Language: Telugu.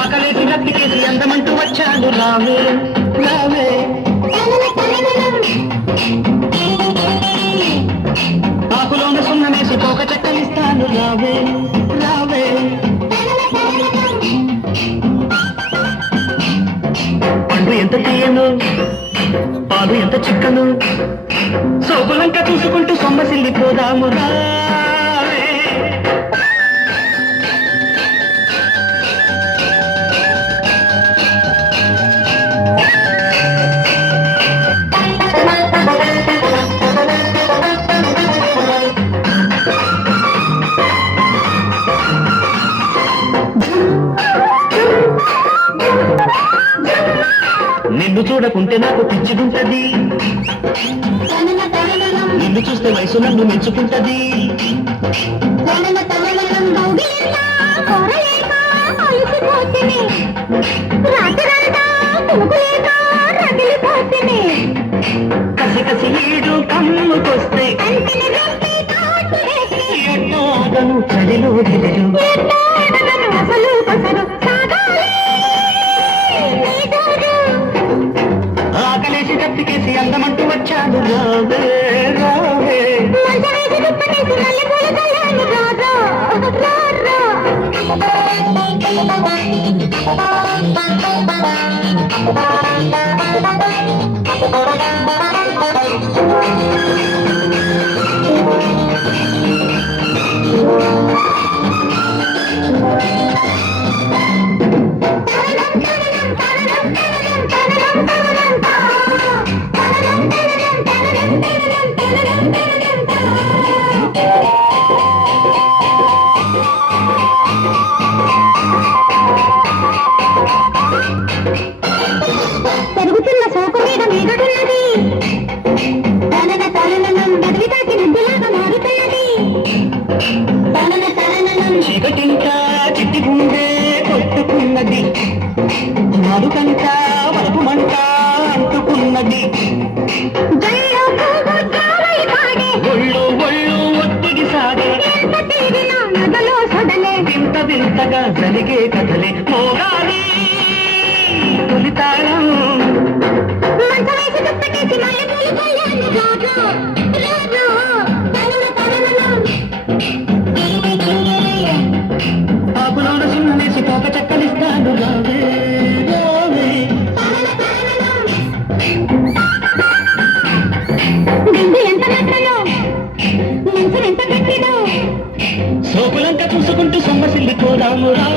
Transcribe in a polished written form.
ఆకలేసి గట్టికేసి అందమంటూ వచ్చాడు రావే రావే ఆకులోన సున్నమేసి పోక చెక్కలిస్తాను రావే రావే పండు ఎంత తీయను పాలు ఎంత చిక్కను సోకులంక చూసుకుంటూ సొమ్మసిల్లిపోదాము రావే నిన్ను చూడకుంటే నాకు పిచ్చిగుంటది, నిన్ను చూస్తే వయసు నన్ను మెచ్చుకుంటది. కసి కసి ఈడు కమ్ముకొస్తే ఎన్నాడను చడిలో దిగదు ఆకలేసి తప్పికేసి అందమంటూ వచ్చాడు రావే రావే పెరుగుతున్న సోకు మీద మీగడున్నది, తనన తలనం బదిలితాకి నిద్రలాగా మారుతున్నది. తనన తలనం చీకటింకా చిట్టి గుండె కొట్టుకున్నది, మరుకంట వరకు మంట అంటుకున్నది. ఒళ్ళు ఒళ్ళు ఒత్తిడి సాగే నగలో సొడలే వింత వింతగా జరిగే కథలే మోగాలి తొలితాళం. ఆకులోన సున్నమేసి పోక చెక్కలిస్తాను రావే రావే ఎంత గట్టలో ఎంత గట్టిదో సోకులంక చూసుకుంటూ సొమ్మసిల్లిపోదాము రా